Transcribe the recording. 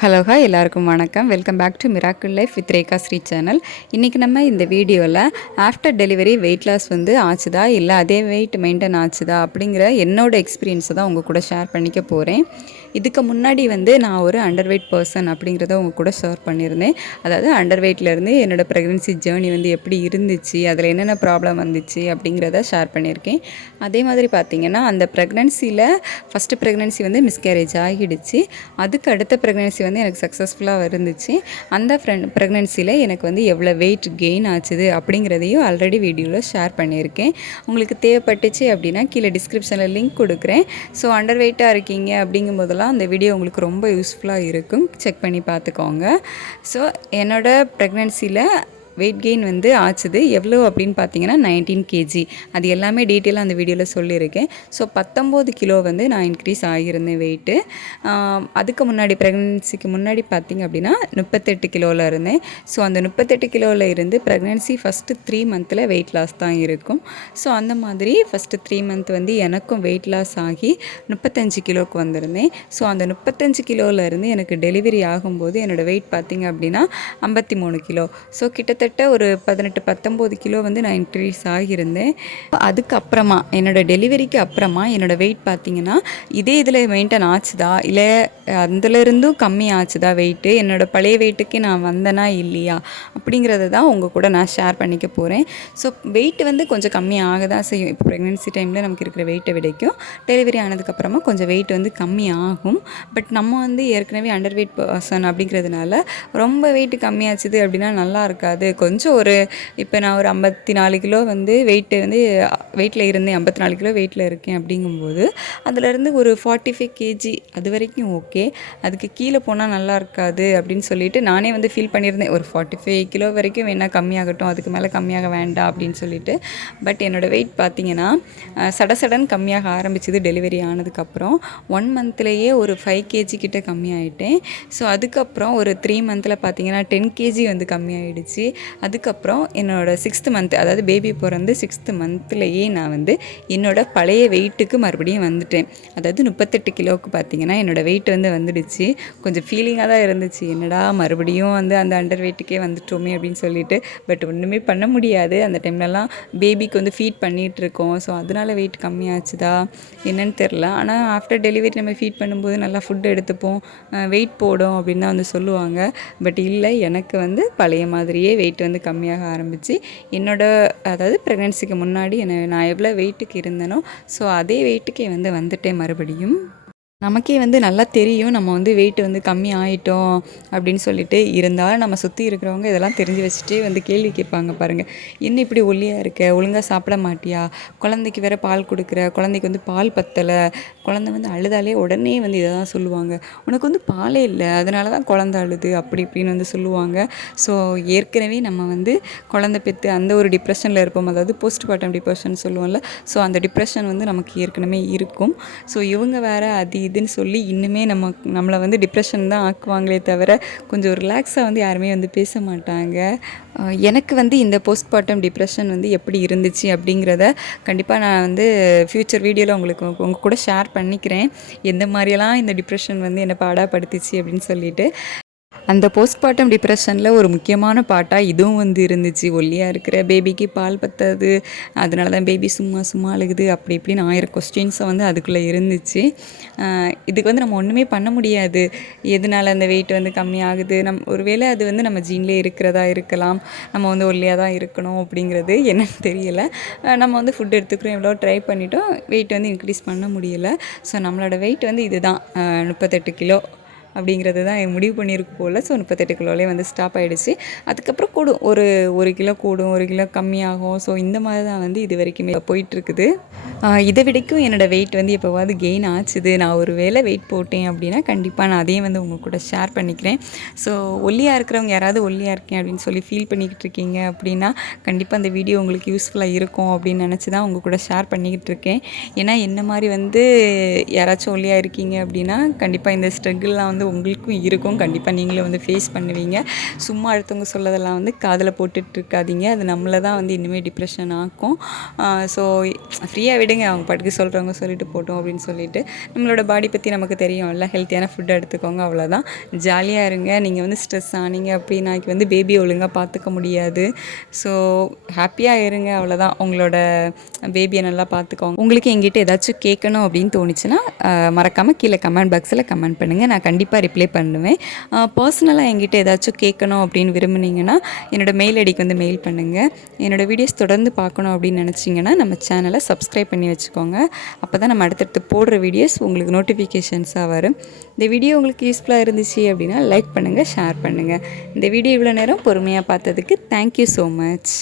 Hello hi எல்லாருக்கும் வணக்கம். Welcome back to miracle life with Rekha Shri channel. இன்றைக்கி நம்ம இந்த வீடியோவில் ஆஃப்டர் டெலிவரி வெயிட் லாஸ் ஆச்சுதா இல்லை அதே வெயிட் மெயின்டைன் ஆச்சுதா அப்படிங்கிற என்னோடய எக்ஸ்பீரியன்ஸை தான் உங்கள் கூட ஷேர் பண்ணிக்க போகிறேன். இதுக்கு முன்னாடி நான் ஒரு அண்டர் வெயிட் பர்சன் அப்படிங்கிறத உங்கள் கூட ஷேர் பண்ணியிருந்தேன். அதாவது அண்டர் வெயிட்லேருந்து என்னோடய ப்ரெக்னென்சி ஜேர்னி எப்படி இருந்துச்சு, அதில் என்னென்ன ப்ராப்ளம் வந்துச்சு அப்படிங்கிறத ஷேர் பண்ணியிருக்கேன். அதே மாதிரி பார்த்திங்கன்னா அந்த ப்ரெக்னென்சியில் ஃபஸ்ட்டு ப்ரெக்னென்சி மிஸ்கேரேஜ் ஆகிடுச்சு. அதுக்கு அடுத்த ப்ரெக்னென்சி எனக்கு சக்ஸஸ்ஃபுல்லாக இருந்துச்சு. அந்த ப்ரெக்னென்சியில் எனக்கு எவ்வளோ வெயிட் கெயின் ஆச்சுது அப்படிங்கிறதையும் ஆல்ரெடி வீடியோவில் ஷேர் பண்ணியிருக்கேன். உங்களுக்கு தேவைப்பட்டுச்சு அப்படின்னா கீழே டிஸ்கிரிப்ஷனில் லிங்க் கொடுக்குறேன். ஸோ அண்டர் வெயிட்டாக இருக்கீங்க அப்படிங்கும்போதெல்லாம் அந்த வீடியோ உங்களுக்கு ரொம்ப யூஸ்ஃபுல்லாக இருக்கும். செக் பண்ணி பார்த்துக்கோங்க. ஸோ என்னோடய ப்ரெக்னென்சியில் வெயிட் கெயின் ஆச்சுது. எவ்வளோ அப்படின்னு பார்த்தீங்கன்னா 19 கேஜி. அது எல்லாமே டீட்டெயிலாக அந்த வீடியோவில் சொல்லியிருக்கேன். ஸோ 19 கிலோ நான் இன்க்ரீஸ் ஆகியிருந்தேன் வெயிட்டு. அதுக்கு முன்னாடி ப்ரெக்னென்சிக்கு முன்னாடி பார்த்திங்க அப்படின்னா 38 கிலோவில் இருந்தேன். ஸோ அந்த 38 கிலோவில் இருந்து ப்ரெக்னென்சி ஃபஸ்ட்டு 3 மந்தில் வெயிட் லாஸ் தான் இருக்கும். ஸோ அந்த மாதிரி ஃபஸ்ட்டு 3 மந்த் எனக்கும் வெயிட் லாஸ் ஆகி 35 கிலோவுக்கு வந்திருந்தேன். ஸோ அந்த 35 கிலோவில் இருந்து எனக்கு டெலிவரி ஆகும்போது என்னோடய வெயிட் பார்த்திங்க அப்படின்னா 53 கிலோ. ஸோ கிட்டத்தட்ட ஒரு 18-19 கிலோ நான் இன்க்ரீஸ் ஆகியிருந்தேன். அதுக்கப்புறமா என்னோடய டெலிவரிக்கு அப்புறமா என்னோடய வெயிட் பார்த்திங்கன்னா இதே இதில் மெயின்டைன் ஆச்சுதா இல்லை அதுலேருந்தும் கம்மி ஆச்சுதா வெயிட்டு, என்னோடய பழைய வெயிட்டுக்கு நான் வந்தேனா இல்லையா அப்படிங்கிறத தான் உங்கள் கூட நான் ஷேர் பண்ணிக்க போகிறேன். ஸோ வெயிட் கொஞ்சம் கம்மி ஆக தான் செய்யும். இப்போ ப்ரெக்னென்சி டைமில் நமக்கு இருக்கிற வெயிட்டை விடைக்கும் டெலிவரி ஆனதுக்கப்புறமா கொஞ்சம் வெயிட் கம்மி ஆகும். பட் நம்ம ஏற்கனவே அண்டர் வெயிட் பர்சன் அப்படிங்கிறதுனால ரொம்ப வெயிட் கம்மியாச்சுது அப்படின்னா நல்லா இருக்காது. கொஞ்சம் இப்போ நான் ஒரு 54 கிலோ வெயிட்டில் இருந்தேன். 54 கிலோ வெயிட்டில் இருக்கேன் அப்படிங்கும்போது அதிலேருந்து ஒரு 45 கேஜி அது வரைக்கும் ஓகே. அதுக்கு கீழே போனால் நல்லா இருக்காது அப்படின்னு சொல்லிட்டு நானே ஃபீல் பண்ணியிருந்தேன். ஒரு 45 கிலோ வரைக்கும் வேணால் கம்மியாகட்டும், அதுக்கு மேலே கம்மியாக வேண்டாம் அப்படின்னு சொல்லிட்டு. பட் என்னோடய வெயிட் பார்த்திங்கன்னா சடன் கம்மியாக ஆரம்பிச்சிது டெலிவரி ஆனதுக்கப்புறம். 1 மந்த்லேயே ஒரு 5 கேஜி கிட்ட கம்மியாயிட்டேன். ஸோ அதுக்கப்புறம் ஒரு 3 மந்தில் பார்த்திங்கன்னா 10 கேஜி கம்மியாயிடுச்சு. அதுக்கப்புறம் என்னோடய 6th மந்த், அதாவது பேபி பிறந்து 6th மந்த்லேயே நான் என்னோடய பழைய வெயிட்டுக்கு மறுபடியும் வந்துட்டேன். அதாவது 38 கிலோவுக்கு பார்த்திங்கன்னா என்னோடய வெயிட் வந்துடுச்சு. கொஞ்சம் ஃபீலிங்காக தான் இருந்துச்சு, என்னடா மறுபடியும் அந்த அண்டர் வெயிட்டுக்கே வந்துட்டோமே அப்படின்னு சொல்லிட்டு. பட் ஒன்றுமே பண்ண முடியாது. அந்த டைம்லலாம் பேபிக்கு ஃபீட் பண்ணிகிட்ருக்கோம். ஸோ அதனால் வெயிட் கம்மியாச்சுதா என்னன்னு தெரில. ஆனால் ஆஃப்டர் டெலிவரி நம்ம ஃபீட் பண்ணும்போது நல்லா ஃபுட் எடுத்துப்போம், வெயிட் போடும் அப்படின்னு தான் சொல்லுவாங்க. பட் இல்லை, எனக்கு பழைய மாதிரியே வெயிட் கம்மியாக ஆரம்பித்து அதாவது ப்ரெக்னென்சிக்கு முன்னாடி நான் எவ்வளோ வெயிட்டுக்கு இருந்தேனோ ஸோ அதே வெயிட்டுக்கே வந்துட்டேன் மறுபடியும். நமக்கே நல்லா தெரியும் நம்ம வெயிட் கம்மி ஆகிட்டோம் அப்படின்னு சொல்லிட்டு. இருந்தாலும் நம்ம சுற்றி இருக்கிறவங்க இதெல்லாம் தெரிஞ்சு வச்சுட்டே கேள்வி கேட்பாங்க பாருங்கள். என்ன இப்படி ஒல்லியாக இருக்க, ஒழுங்காக சாப்பிட மாட்டியா, குழந்தைக்கு வேறு பால் கொடுக்குற, குழந்தைக்கு பால் பத்தலை, குழந்தை அழுதாலே உடனே இதை தான் சொல்லுவாங்க, உனக்கு பாலே இல்லை அதனால தான் குழந்தை அழுது அப்படி இப்படின்னு சொல்லுவாங்க. ஸோ ஏற்கனவே நம்ம குழந்தை பெற்று அந்த ஒரு டிப்ரெஷனில் இருப்போம். அதாவது போஸ்ட்மார்ட்டம் டிப்ரெஷன் சொல்லுவோம்ல. ஸோ அந்த டிப்ரெஷன் நமக்கு ஏற்கனவே இருக்கும். ஸோ இவங்க வேறு இதுன்னு சொல்லி இன்னுமே நம்மளை டிப்ரெஷன் தான் ஆக்குவாங்களே தவிர கொஞ்சம் ரிலாக்ஸாக யாருமே பேச மாட்டாங்க. எனக்கு இந்த போஸ்ட்மார்ட்டம் டிப்ரெஷன் எப்படி இருந்துச்சு அப்படிங்கிறத கண்டிப்பாக நான் ஃப்யூச்சர் வீடியோவில் உங்கள் கூட ஷேர் பண்ணிக்கிறேன். எந்த மாதிரியெல்லாம் இந்த டிப்ரெஷன் என்னை பாடாப்படுத்திச்சு அப்படின்னு சொல்லிட்டு. அந்த போஸ்ட்மார்ட்டம் டிப்ரெஷனில் ஒரு முக்கியமான பாட்டாக இதுவும் இருந்துச்சு. ஒல்லியாக இருக்கிற பேபிக்கு பால் பத்தாது, அதனால தான் பேபி சும்மா அழுகுது, அப்படி இப்படின்னு 1000 கொஸ்டின்ஸை அதுக்குள்ளே இருந்துச்சு. இதுக்கு நம்ம ஒன்றுமே பண்ண முடியாது. எதனால் அந்த வெயிட் கம்மி ஆகுது, ஒருவேளை அது நம்ம ஜீன்லேயே இருக்கிறதா இருக்கலாம். நம்ம ஒல்லியாக தான் இருக்கணும் அப்படிங்கிறது என்னன்னு தெரியலை. நம்ம ஃபுட் எடுத்துக்கிறோம், எவ்வளோ ட்ரை பண்ணிட்டோம், வெயிட் இன்க்ரீஸ் பண்ண முடியலை. ஸோ நம்மளோட வெயிட் இதுதான் 38 கிலோ அப்படிங்கிறது தான் முடிவு பண்ணியிருக்கு போல். ஸோ 38 கிலோலேயே ஸ்டாப் ஆகிடுச்சு. அதுக்கப்புறம் கூடும், ஒரு கிலோ கூடும், 1 கிலோ கம்மியாகும். ஸோ இந்த மாதிரி தான் இது வரைக்குமே போயிட்டுருக்குது. இதை விடைக்கும் என்னோடய வெயிட் எப்போவாது கெயின் ஆச்சுது, நான் ஒரு வேளை வெயிட் போட்டேன் அப்படின்னா கண்டிப்பாக நான் அதையும் உங்கள் கூட ஷேர் பண்ணிக்கிறேன். ஸோ ஒல்லியாக இருக்கிறவங்க யாராவது ஒல்லியாக இருக்கேன் அப்படின்னு சொல்லி ஃபீல் பண்ணிக்கிட்டு இருக்கீங்க அப்படின்னா கண்டிப்பாக அந்த வீடியோ உங்களுக்கு யூஸ்ஃபுல்லாக இருக்கும் அப்படின்னு நினச்சி தான் உங்கள் கூட ஷேர் பண்ணிக்கிட்டு இருக்கேன். ஏன்னா என்ன மாதிரி யாராச்சும் ஒல்லியாக இருக்கீங்க அப்படின்னா கண்டிப்பாக இந்த ஸ்ட்ரகிள்லாம் வந்து உங்களுக்கும் இருக்கும். கண்டிப்பாக நீங்களும் வந்து ஃபேஸ் பண்ணுவீங்க. சும்மா அடுத்தவங்க சொல்லதெல்லாம் வந்து காதில் போட்டுட்டு இருக்காதீங்க. அது நம்மளை தான் வந்து இன்னுமே டிப்ரெஷன் ஆக்கும். ஸோ ஃப்ரீயாக விடுங்க, அவங்க பாட்டுக்கு சொல்கிறவங்க சொல்லிட்டு போட்டோம் அப்படின்னு சொல்லிட்டு. நம்மளோட பாடி பற்றி நமக்கு தெரியும்ல, ஹெல்த்தியான ஃபுட் எடுத்துக்கோங்க, அவ்வளோதான். ஜாலியாக இருங்க. நீங்கள் வந்து ஸ்ட்ரெஸ் ஆனீங்க அப்படின்னாக்கி வந்து பேபி ஒழுங்காக பார்த்துக்க முடியாது. ஸோ ஹாப்பியாக இருங்க, அவ்வளோதான். உங்களோட பேபியை நல்லா பார்த்துக்கோங்க. உங்களுக்கு எங்கிட்ட ஏதாச்சும் கேட்கணும் அப்படின்னு தோணுச்சுன்னா மறக்காமல் கீழே கமெண்ட் பாக்ஸில் கமெண்ட் பண்ணுங்கள். நான் கண்டிப்பாக ரிப்ளை பண்ணுவேன். பர்சனலாக எங்கிட்ட ஏதாச்சும் கேட்கணும் அப்படின்னு விரும்புனீங்கன்னா என்னோடய மெயில் ஐடிக்கு வந்து மெயில் பண்ணுங்கள். என்னோடய வீடியோஸ் தொடர்ந்து பார்க்கணும் அப்படின்னு நினச்சிங்கன்னா நம்ம சேனலை சப்ஸ்கிரைப் பண்ணி வச்சுக்கோங்க. அப்போ தான் நம்ம அடுத்தடுத்து போடுற வீடியோஸ் உங்களுக்கு நோட்டிஃபிகேஷன்ஸாக வரும். இந்த வீடியோ உங்களுக்கு யூஸ்ஃபுல்லாக இருந்துச்சு அப்படின்னா லைக் பண்ணுங்கள், ஷேர் பண்ணுங்கள். இந்த வீடியோ இவ்வளோ நேரம் பொறுமையாக பார்த்ததுக்கு தேங்க்யூ ஸோ மச்.